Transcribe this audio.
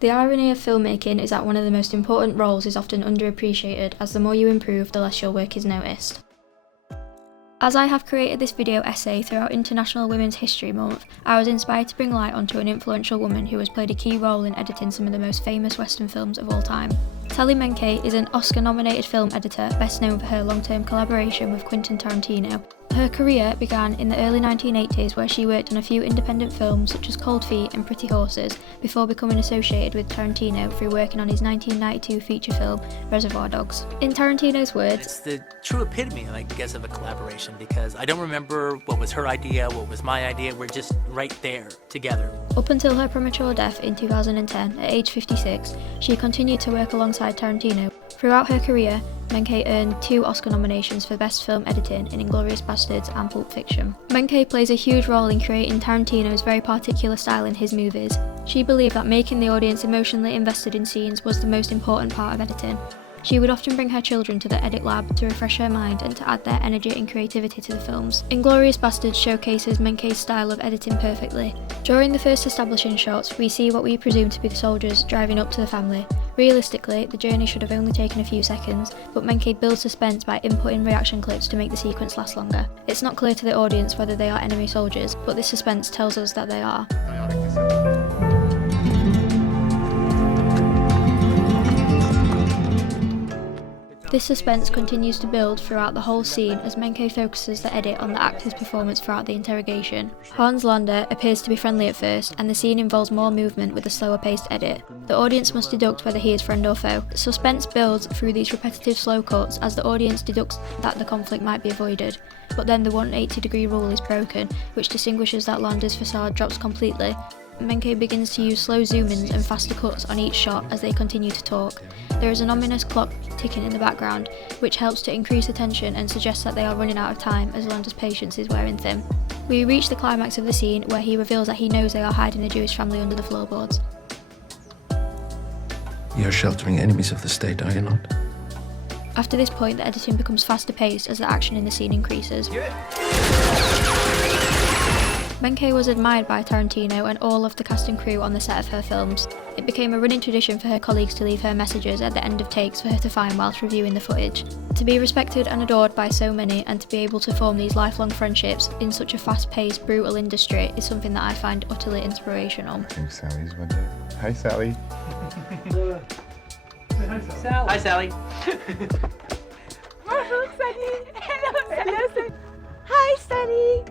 The irony of filmmaking is that one of the most important roles is often underappreciated, as the more you improve, the less your work is noticed. As I have created this video essay throughout International Women's History Month, I was inspired to bring light onto an influential woman who has played a key role in editing some of the most famous Western films of all time. Sally Menke is an Oscar-nominated film editor, best known for her long-term collaboration with Quentin Tarantino. Her career began in the early 1980s, where she worked on a few independent films such as Cold Feet and Pretty Horses, before becoming associated with Tarantino through working on his 1992 feature film, Reservoir Dogs. In Tarantino's words, "It's the true epitome, I guess, of a collaboration, because I don't remember what was her idea, what was my idea, we're just right there together." Up until her premature death in 2010, at age 56, she continued to work alongside Tarantino. Throughout her career, Menke earned 2 Oscar nominations for Best Film Editing in Inglourious Basterds and Pulp Fiction. Menke plays a huge role in creating Tarantino's very particular style in his movies. She believed that making the audience emotionally invested in scenes was the most important part of editing. She would often bring her children to the edit lab to refresh her mind and to add their energy and creativity to the films. Inglourious Basterds showcases Menke's style of editing perfectly. During the first establishing shots, we see what we presume to be the soldiers driving up to the family. Realistically, the journey should have only taken a few seconds, but Menke builds suspense by inputting reaction clips to make the sequence last longer. It's not clear to the audience whether they are enemy soldiers, but this suspense tells us that they are. This suspense continues to build throughout the whole scene as Menke focuses the edit on the actor's performance throughout the interrogation. Hans Lander appears to be friendly at first, and the scene involves more movement with a slower paced edit. The audience must deduct whether he is friend or foe. The suspense builds through these repetitive slow cuts as the audience deducts that the conflict might be avoided. But then the 180-degree rule is broken, which distinguishes that Lander's facade drops completely. Menke begins to use slow zoom-ins and faster cuts on each shot as they continue to talk. There is an ominous clock ticking in the background, which helps to increase attention and suggests that they are running out of time as Lander's patience is wearing thin. We reach the climax of the scene where he reveals that he knows they are hiding a Jewish family under the floorboards. You're sheltering enemies of the state, are you not? After this point, the editing becomes faster paced as the action in the scene increases. Menke was admired by Tarantino and all of the cast and crew on the set of her films. It became a running tradition for her colleagues to leave her messages at the end of takes for her to find whilst reviewing the footage. To be respected and adored by so many and to be able to form these lifelong friendships in such a fast-paced, brutal industry is something that I find utterly inspirational. I think Sally's one day. Hi, Sally. Hi, Sally. Bonjour, Sally. Hello, Sally. Hi, Sally.